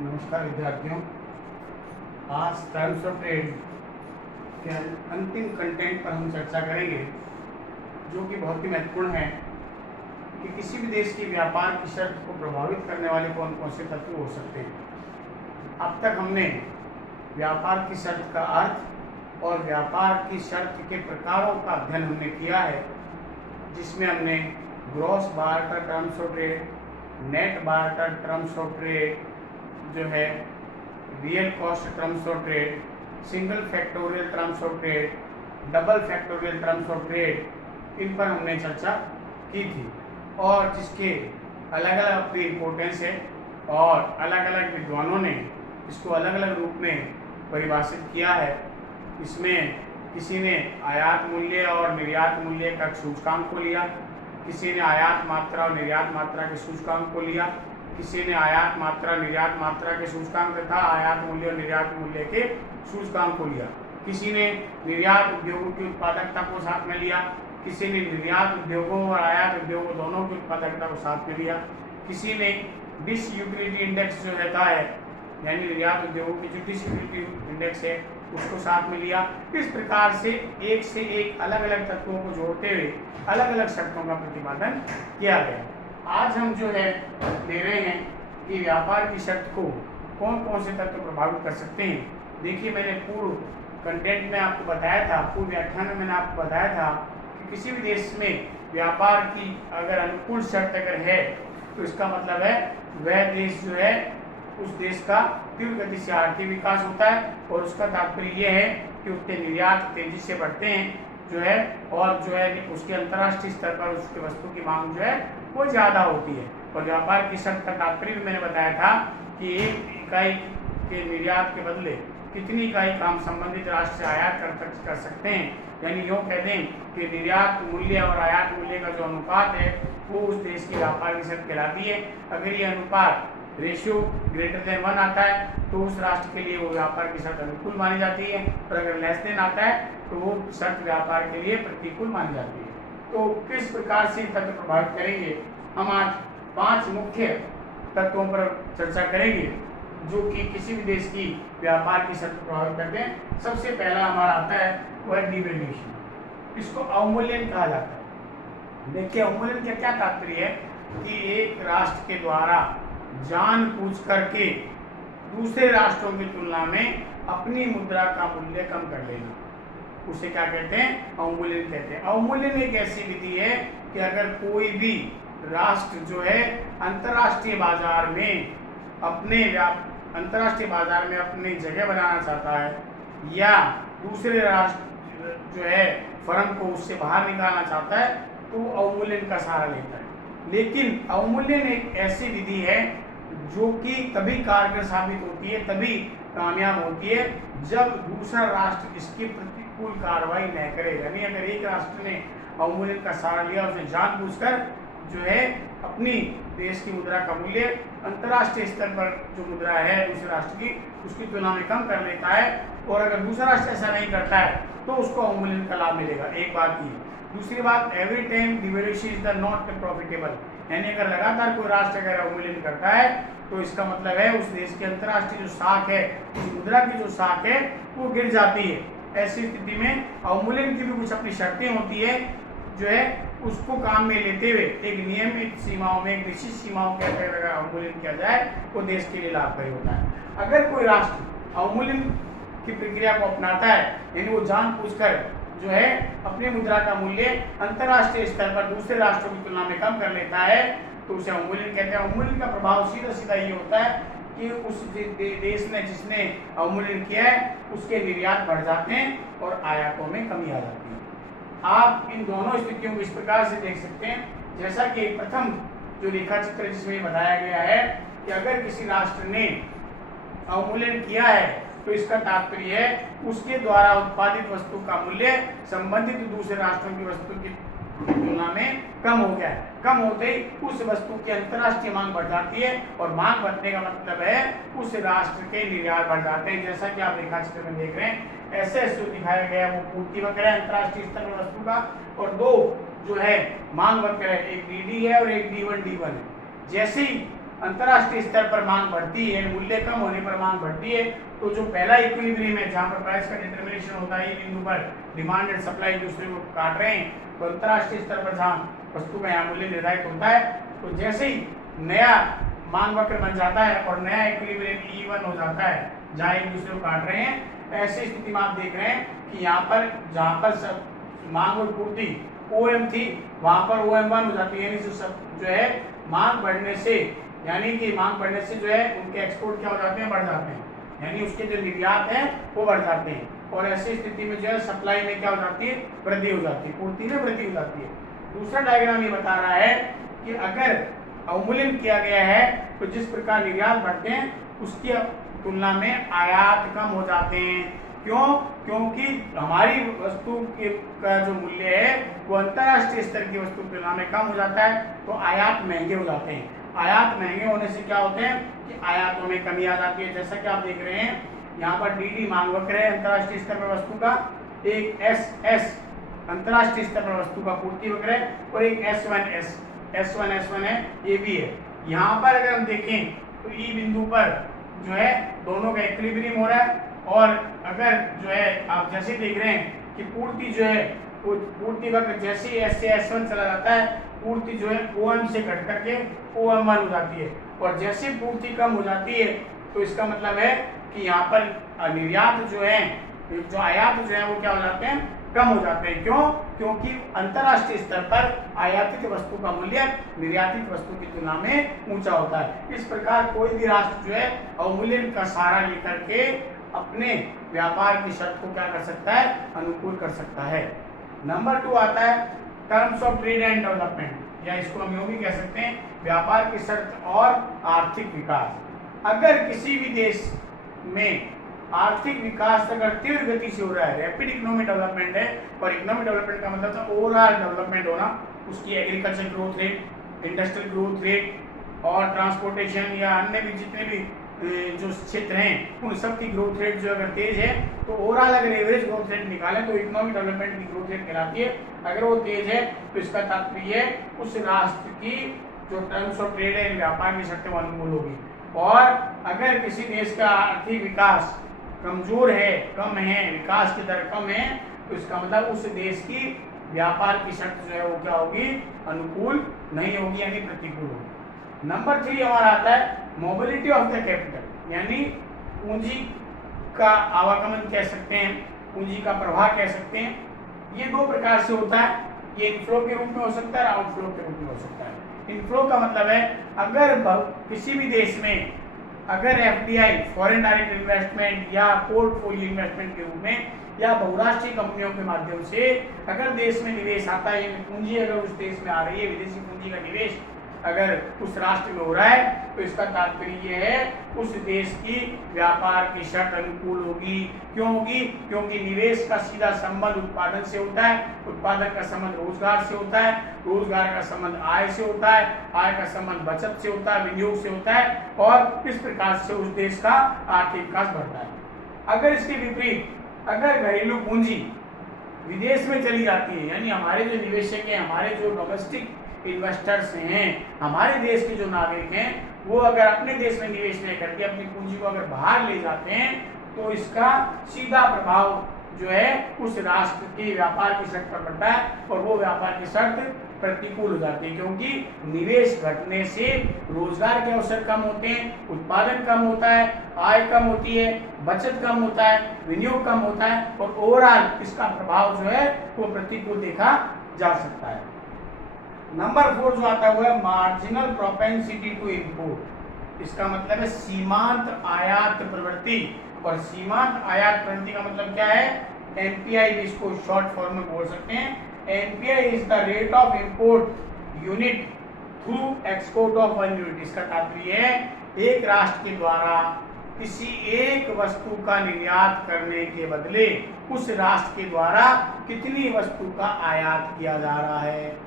नमस्कार विद्यार्थियों। आज टर्म्स ऑफ ट्रेड के अंतिम कंटेंट पर हम चर्चा करेंगे, जो कि बहुत ही महत्वपूर्ण है कि किसी भी देश की व्यापार की शर्त को प्रभावित करने वाले कौन कौन से तत्व हो सकते हैं। अब तक हमने व्यापार की शर्त का अर्थ और व्यापार की शर्त के प्रकारों का अध्ययन हमने किया है, जिसमें हमने gross barter terms of trade, net barter terms of trade, जो है real cost terms of trade, single factorial terms of trade, double factorial terms of trade, इन पर हमने चर्चा की थी और जिसके अलग अलग अपनी इम्पोर्टेंस है और अलग अलग विद्वानों ने इसको अलग अलग रूप में परिभाषित किया है। इसमें किसी ने आयात मूल्य और निर्यात मूल्य का सूचकांक को लिया, किसी ने आयात मात्रा और निर्यात मात्रा के सूचकांक को लिया, किसी ने आयात मात्रा निर्यात मात्रा के सूचकांक तथा आयात मूल्य और निर्यात मूल्य के सूचकांक को लिया, किसी ने निर्यात उद्योगों की उत्पादकता को साथ में लिया, किसी ने निर्यात उद्योगों और आयात उद्योगों दोनों की उत्पादकता को साथ में लिया, किसी ने डिस यूटिलिटी इंडेक्स जो रहता है, यानी निर्यात उद्योगों की जो डिस यूटिलिटी इंडेक्स है उसको साथ में लिया। इस प्रकार से एक अलग अलग तत्वों को जोड़ते हुए अलग अलग शर्तों का प्रतिपादन किया गया। आज हम जो है ले रहे हैं कि व्यापार की शर्त को कौन कौन से तत्व प्रभावित कर सकते हैं। देखिए, मैंने पूर्व कंटेंट में आपको बताया था, पूर्व व्याख्यान में मैंने आपको बताया था कि किसी भी देश में व्यापार की अगर अनुकूल शर्त अगर है तो इसका मतलब है वह देश जो है उस देश का तीव्र गति से आर्थिक विकास होता है और उसका तात्पर्य यह है कि उसके निर्यात तेजी से बढ़ते हैं जो है, और जो है उसके अंतर्राष्ट्रीय स्तर पर उसके वस्तु की मांग जो है वो ज़्यादा होती है। और व्यापार की शर्त का तात्पर्य भी मैंने बताया था कि एक इकाई के निर्यात के बदले कितनी इकाई काम संबंधित राष्ट्र से आयात कर सकते हैं। यानी यूँ कह दें कि निर्यात मूल्य और आयात मूल्य का जो अनुपात है वो उस देश की व्यापार की शर्त कहलाती है। अगर ये अनुपात रेशियो ग्रेटर देन 1 आता है तो उस राष्ट्र के लिए वो व्यापार की शर्त अनुकूल मानी जाती है, और अगर लेस देन आता है तो वो शर्त व्यापार के लिए प्रतिकूल मानी जाती है। तो किस प्रकार से तत्व प्रभावित करेंगे, हम आज 5 मुख्य तत्वों पर चर्चा करेंगे जो कि किसी भी देश की व्यापार की शर्त प्रभावित करते हैं। सबसे पहला हमारा आता है वो है डिवैल्यूएशन। इसको अवमूल्यन कहा जाता है। देखिए, अवमूल्यन का क्या तात्पर्य है कि एक राष्ट्र के द्वारा जानबूझ करके दूसरे राष्ट्रों की तुलना में अपनी मुद्रा का मूल्य कम कर लेना, उसे क्या कहते हैं, अवमूल्यन कहते हैं। अवमूल्यन एक ऐसी विधि है कि अगर कोई भी राष्ट्र जो है अंतर्राष्ट्रीय बाजार में अपनी जगह बनाना चाहता है या दूसरे राष्ट्र जो है फर्म को उससे बाहर निकालना चाहता है तो अवमूल्यन का सहारा लेता है। लेकिन अवमूल्यन एक ऐसी विधि है जो कि तभी कारगर साबित होती है, तभी कामयाब होती है जब दूसरा राष्ट्र इसकी प्रतिकूल कार्रवाई न करे। यानी अगर एक राष्ट्र ने अवमूल्यन का सहारा लिया, उसने जानबूझकर जो है अपनी देश की मुद्रा का मूल्य अंतर्राष्ट्रीय स्तर पर जो मुद्रा है दूसरे राष्ट्र की उसकी तुलना में कम कर लेता है, और अगर दूसरा राष्ट्र ऐसा नहीं करता है तो उसको अवमूल्यन का लाभ मिलेगा। एक बात ये। दूसरी बात, every time devaluation is the not profitable. यानी अगर लगातार कोई राष्ट्र अगर अवमूल्यन करता है तो इसका मतलब है उस देश की अंतर्राष्ट्रीय जो साख है, उस मुद्रा की जो साख है वो गिर जाती है। ऐसी स्थिति में अवमूल्यन की भी कुछ अपनी शर्तें होती है जो है उसको काम में लेते हुए एक नियमित सीमाओं में, एक निश्चित सीमाओं के अंदर अगर अवमूल्यन किया जाए वो देश के लिए लाभकारी होता है। अगर कोई राष्ट्र अवमूल्यन की प्रक्रिया को अपनाता है, यानी वो जानबूझकर जो है अपनी मुद्रा का मूल्य अंतर्राष्ट्रीय स्तर पर दूसरे राष्ट्रों की तुलना में कम कर लेता है, तो उसे अवमूल्यन कहते हैं। अवमूल्यन का प्रभाव सीधा सीधा ये होता है कि उस देश ने जिसने अवमूल्यन किया है उसके निर्यात बढ़ जाते हैं और आयातों में कमी आ जाती है। आप इन दोनों स्थितियों को इस प्रकार से देख सकते हैं, जैसा कि प्रथम जो रेखा चित्र जिसमें बताया गया है कि अगर किसी राष्ट्र ने अवमूल्यन किया है तो इसका तात्पर्य है उसके द्वारा उत्पादित वस्तु का मूल्य संबंधित दूसरे राष्ट्रों की वस्तु की तुलना में कम हो गया है। कम होते ही उस वस्तु की अंतर्राष्ट्रीय मांग बढ़ जाती है, और मांग बढ़ने का मतलब है उस राष्ट्र के निर्यात बढ़ जाते हैं। जैसा कि आप रेखा चित्र में देख रहे हैं, ऐसे जो दिखाया गया है वो पूर्ति वक्र है अंतर्राष्ट्रीय स्तर पर वस्तु का, और दो जो है मांग वक्र है, एक डी है और एक D1 है। जैसे ही अंतर्राष्ट्रीय स्तर पर मांग बढ़ती है, मूल्य कम होने पर मांग बढ़ती है, तो जो पहला इक्विलिब्रियम है जहाँ पर प्राइस का डिटरमिनेशन होता है, बिंदु पर डिमांड एंड सप्लाई दूसरे को काट रहे हैं, तो अंतर्राष्ट्रीय स्तर पर जहाँ वस्तु का यहाँ मूल्य निर्धारित होता है, तो जैसे ही नया मांग वक्र बन जाता है और नया इक्विलिब्रियम E1 हो जाता है जहाँ एक दूसरे को काट रहे हैं, ऐसी स्थिति में आप देख रहे हैं कि यहाँ पर जहाँ पर सब मांग और पूर्ति OM थी वहाँ पर OM1 हो जाती है, यानी जो है मांग बढ़ने से, यानी कि मांग बढ़ने से जो है उनके एक्सपोर्ट क्या हो जाते हैं, बढ़ जाते हैं, यानी उसके जो निर्यात हैं वो बढ़ जाते हैं, और ऐसी स्थिति में जो है सप्लाई में क्या हो जाती है, वृद्धि हो जाती है, पूर्ति में वृद्धि हो जाती है। दूसरा डायग्राम ये बता रहा है कि अगर अवमूल्यन किया गया है तो जिस प्रकार निर्यात बढ़ते हैं उसकी तुलना में आयात कम हो जाते हैं। क्यों? क्योंकि हमारी वस्तु का जो मूल्य है वो अंतर्राष्ट्रीय स्तर की वस्तु की तुलना में कम हो जाता है, तो आयात महंगे हो जाते हैं। आयात महंगे होने से क्या होते हैं कि आयातों में कमी आ जाती है। जैसा कि आप देख रहे हैं यहाँ पर DD मांग वक्र है अंतर्राष्ट्रीय स्तर पर वस्तु का, एक SS अंतर्राष्ट्रीय स्तर पर वस्तु का पूर्ति वक्र है, और एक S1 है, ये भी है। यहाँ पर अगर हम देखें तो E बिंदु पर जो है दोनों का इक्विलिब्रियम हो रहा है, और अगर जो है आप जैसे देख रहे हैं कि पूर्ति जो है पूर्ति वक्र जैसे ही S से S1 चला जाता है, पूर्ति जो है OM से घट करके OM1 हो जाती है, और जैसे पूर्ति कम हो जाती है तो इसका मतलब है कि यहाँ पर निर्यात जो है, जो आयात जो है वो क्या हो जाते हैं, कम हो जाते हैं। क्यों? क्योंकि अंतर्राष्ट्रीय स्तर पर आयातित वस्तु का मूल्य निर्यातित वस्तु की तुलना में ऊंचा होता है। इस प्रकार कोई भी राष्ट्र जो है अवमूल्यन का सहारा लेकर के अपने व्यापार की शर्त को क्या कर सकता है, अनुकूल कर सकता है। नंबर 2 आता है terms of trade and development, या इसको हम यूं भी कह सकते हैं व्यापार की शर्त और आर्थिक विकास। अगर किसी भी देश में आर्थिक विकास अगर तीव्र गति से हो रहा है, रैपिड इकोनॉमिक डेवलपमेंट है, और इकोनॉमिक डेवलपमेंट का मतलब था ओवरऑल डेवलपमेंट होना, उसकी agriculture growth rate, industrial growth rate और ट्रांसपोर्टेशन या अन्य भी जितने भी जो क्षेत्र हैं उन सब की ग्रोथ रेट जो अगर तेज है, तो ओवरऑल अगर एवरेज ग्रोथ रेट निकालें तो इकोनॉमिक डेवलपमेंट की ग्रोथ रेट कहलाती है। अगर वो तेज है तो इसका तात्पर्य उस राष्ट्र की जो टर्म्स ऑफ ट्रेड है, व्यापार की शर्तें अनुकूल होगी। और अगर किसी देश का आर्थिक विकास कमजोर है, कम है, विकास की दर कम है, तो इसका मतलब उस देश की व्यापार की शर्त जो है वो क्या होगी, अनुकूल नहीं होगी, यानी प्रतिकूल होगी। नंबर 3 हमारा आता है मोबिलिटी ऑफ द कैपिटल, यानी पूंजी का आवागमन कह सकते हैं, पूंजी का प्रवाह कह सकते हैं। ये 2 प्रकार से होता है, ये इनफ्लो के रूप में हो सकता है, आउटफ्लो के रूप में हो सकता है। इनफ्लो का मतलब है अगर किसी भी देश में अगर FDI फॉरेन डायरेक्ट इन्वेस्टमेंट या पोर्टफोलियो इन्वेस्टमेंट के रूप में या बहुराष्ट्रीय कंपनियों के माध्यम से अगर देश में निवेश आता है, पूंजी अगर उस देश में आ रही है, विदेशी पूंजी का निवेश अगर उस राष्ट्र में हो रहा है, तो इसका तात्पर्य ये है उस देश की व्यापार की शर्त अनुकूल होगी। क्यों होगी? क्योंकि निवेश का सीधा संबंध उत्पादन से होता है, उत्पादन का संबंध रोजगार से होता है, रोजगार का संबंध आय से होता है, आय का संबंध बचत से होता है, विनियोग से होता है, और इस प्रकार से उस देश का आर्थिक विकास बढ़ता है। अगर इसके विपरीत अगर घरेलू पूंजी विदेश में चली जाती है, यानी हमारे जो निवेशक हैं, हमारे जो डोमेस्टिक इन्वेस्टर्स हैं, हमारे देश के जो नागरिक हैं, वो अगर अपने देश में निवेश नहीं करके अपनी पूंजी को अगर बाहर ले जाते हैं, तो इसका सीधा प्रभाव जो है उस राष्ट्र के व्यापार की शर्त पर पड़ता है, और वो व्यापार की शर्त प्रतिकूल हो जाती है। क्योंकि निवेश घटने से रोजगार के अवसर कम होते हैं, उत्पादन कम होता है, आय कम होती है, बचत कम होता है, विनियोग कम होता है, और ओवरऑल इसका प्रभाव जो है वो प्रतिकूल देखा जा सकता है। नंबर 4 जो आता हुआ है मार्जिनल प्रोपेंसिटी टू इंपोर्ट, इसका मतलब है सीमांत आयात प्रवृत्ति। और सीमांत आयात प्रवृत्ति का मतलब क्या है? NPI इसको शॉर्ट फॉर्म में बोल सकते हैं। NPI is the rate of import unit through export of one unit. इसका तात्पर्य है एक राष्ट्र के द्वारा किसी एक वस्तु का निर्यात करने के बदले उस राष्ट्र के द्वारा कितनी वस्तु का आयात किया जा रहा है।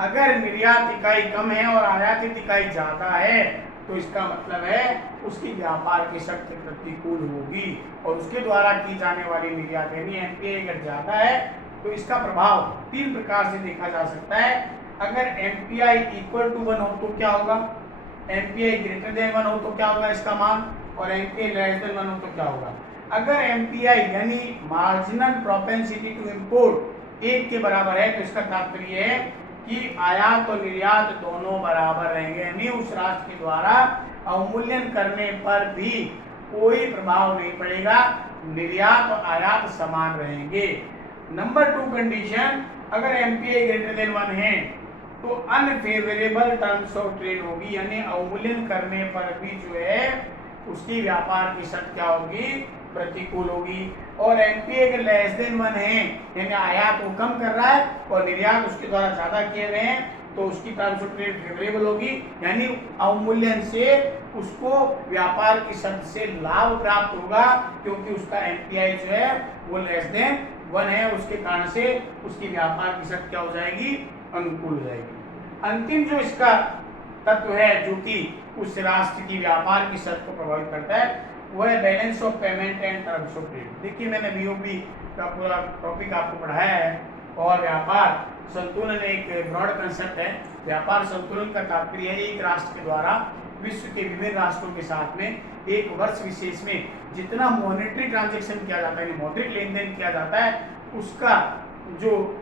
अगर निर्यात इकाई कम है और आयातित इकाई ज्यादा है, तो इसका मतलब है उसकी व्यापार की शक्ति प्रतिकूल होगी, और उसके द्वारा की जाने वाली निर्यात यानी NPI अगर ज्यादा है तो इसका प्रभाव 3 प्रकार से देखा जा सकता है। अगर NPI इक्वल टू 1 हो तो क्या होगा? एमपीआई ग्रेटर देन 1 हो तो क्या होगा इसका मान, और एमपीआई लेस देन 1 हो तो क्या होगा। अगर एमपीआई यानी मार्जिनल प्रोपेंसिटी टू इंपोर्ट 1 के बराबर है तो इसका तात्पर्य है कि आयात और निर्यात दोनों बराबर रहेंगे, यानी उस राष्ट्र के द्वारा अवमूल्यन करने पर भी कोई प्रभाव नहीं पड़ेगा, निर्यात और आयात समान रहेंगे। नंबर 2 कंडीशन, अगर एमपीआई ग्रेटर देन 1 है तो अनफेवरेबल टर्म्स ऑफ ट्रेड होगी, यानी अवमूल्यन करने पर भी जो है उसकी व्यापार की शर्त क्या होगी, प्रतिकूल होगी। और एमपीआई अगर लेस देन 1 है यानी आयात वो कम कर रहा है और निर्यात उसके द्वारा ज्यादा किए गए हैं तो उसकी टर्म्स ऑफ ट्रेड फेवरेबल होगी, यानी अवमूल्यन से उसको व्यापार की शर्त से लाभ प्राप्त होगा, क्योंकि उसका एमपीआई जो है वो लेस देन 1 है, उसके कारण से उसकी व्यापार की शर्त क्या हो जाएगी, अनुकूल हो जाएगी। अंतिम जो इसका तत्व है जो कि उस राष्ट्र की व्यापार की शर्त को प्रभावित करता है वो है balance of payment and terms of trade. देखिए मैंने बीओपी का पूरा टॉपिक आपको पढ़ाया है, और व्यापार संतुलन एक ब्रॉड कंसेप्ट है। व्यापार संतुलन का तात्पर्य है एक राष्ट्र के द्वारा विश्व के विभिन्न राष्ट्रों के साथ में एक वर्ष विशेष में जितना मॉनेटरी ट्रांजैक्शन किया जाता है, मौद्रिक लेन देन किया जाता है, उसका जो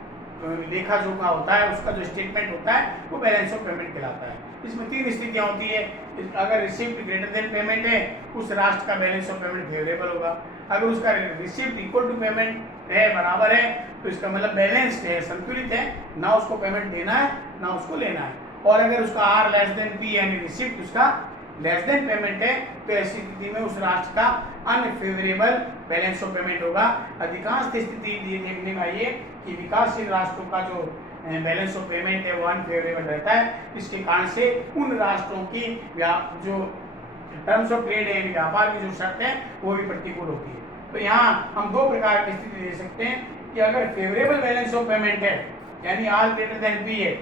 लेखा जोखा होता है, उसका जो स्टेटमेंट होता है वो बैलेंस ऑफ पेमेंट कहलाता है। इसमें 3 स्थितियां होती है। अगर रिसिप्ट ग्रेटर देन पेमेंट है उस राष्ट्र का बैलेंस ऑफ पेमेंट फेवरेबल होगा। अगर उसका रिसिप्ट इक्वल टू पेमेंट है, बराबर है, तो इसका मतलब बैलेंस्ड है, संतुलित है, ना उसको पेमेंट देना है ना उसको लेना है। और अगर उसका आर लेस देन पी यानी रिसिप्ट उसका लेस देन पेमेंट है तो ऐसी स्थिति में उस राष्ट्र का अनफेवरेबल बैलेंस ऑफ पेमेंट होगा। अधिकांश स्थिति ये देखने में आई है कि विकासशील राष्ट्रों का जो बैलेंस ऑफ पेमेंट है वो अनफेवरेबल रहता है, इसके कारण से उन राष्ट्रों की जो टर्म्स ऑफ ट्रेड है, व्यापार की जो शर्त है वो भी प्रतिकूल होती है। तो यहाँ हम 2 प्रकार की स्थिति दे सकते हैं कि अगर फेवरेबल बैलेंस ऑफ पेमेंट है यानी आर ग्रेटर देन पी है,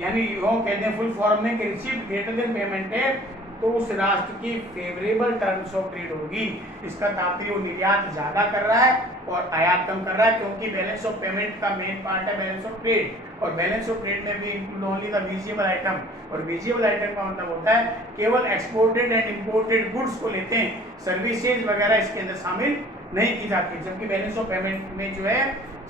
यानी वो कहते हैं फुल फॉर्म में कि रिसीव्ड ग्रेटर देन पेमेंट है, तो उस राष्ट्र की फेवरेबल टर्म्स ऑफ ट्रेड होगी। इसका तात्पर्य वो निर्यात ज्यादा कर रहा है और आयात कम कर रहा है, क्योंकि बैलेंस ऑफ पेमेंट का मेन पार्ट है बैलेंस ऑफ ट्रेड, और बैलेंस ऑफ ट्रेड में भी include only the visible item, और विजिबल आइटम का मतलब होता है केवल एक्सपोर्टेड एंड इंपोर्टेड गुड्स को लेते हैं, सर्विसेज वगैरह इसके अंदर शामिल नहीं की जाती। जबकि बैलेंस ऑफ पेमेंट में जो है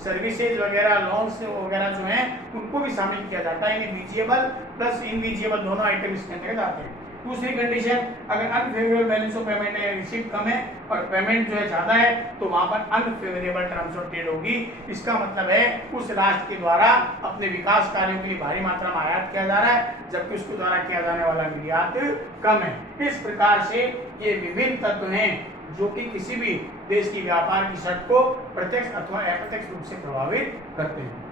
सर्विसेज वगैरह, लोन्स वगैरह जो हैं उनको भी शामिल किया जाता है, यानी विजिबल प्लस इनविजिबल दोनों आइटम इसके अंतर्गत आते हैं। दूसरी कंडीशन, अगर अनफेवरेबल बैलेंस ऑफ पेमेंट है, रिसीप्ट कम है और पेमेंट जो है ज्यादा है, तो वहां पर अनफेवरेबल टर्म्स ऑफ ट्रेड होगी। इसका मतलब है उस राष्ट्र के द्वारा अपने विकास कार्यों के लिए भारी मात्रा में आयात किया जा रहा है, जबकि उसके द्वारा किया जाने वाला निर्यात कम है। इस प्रकार से ये विभिन्न तत्व हैं जो कि किसी भी देश की व्यापार की शर्त को प्रत्यक्ष अथवा अप्रत्यक्ष रूप से प्रभावित करते हैं।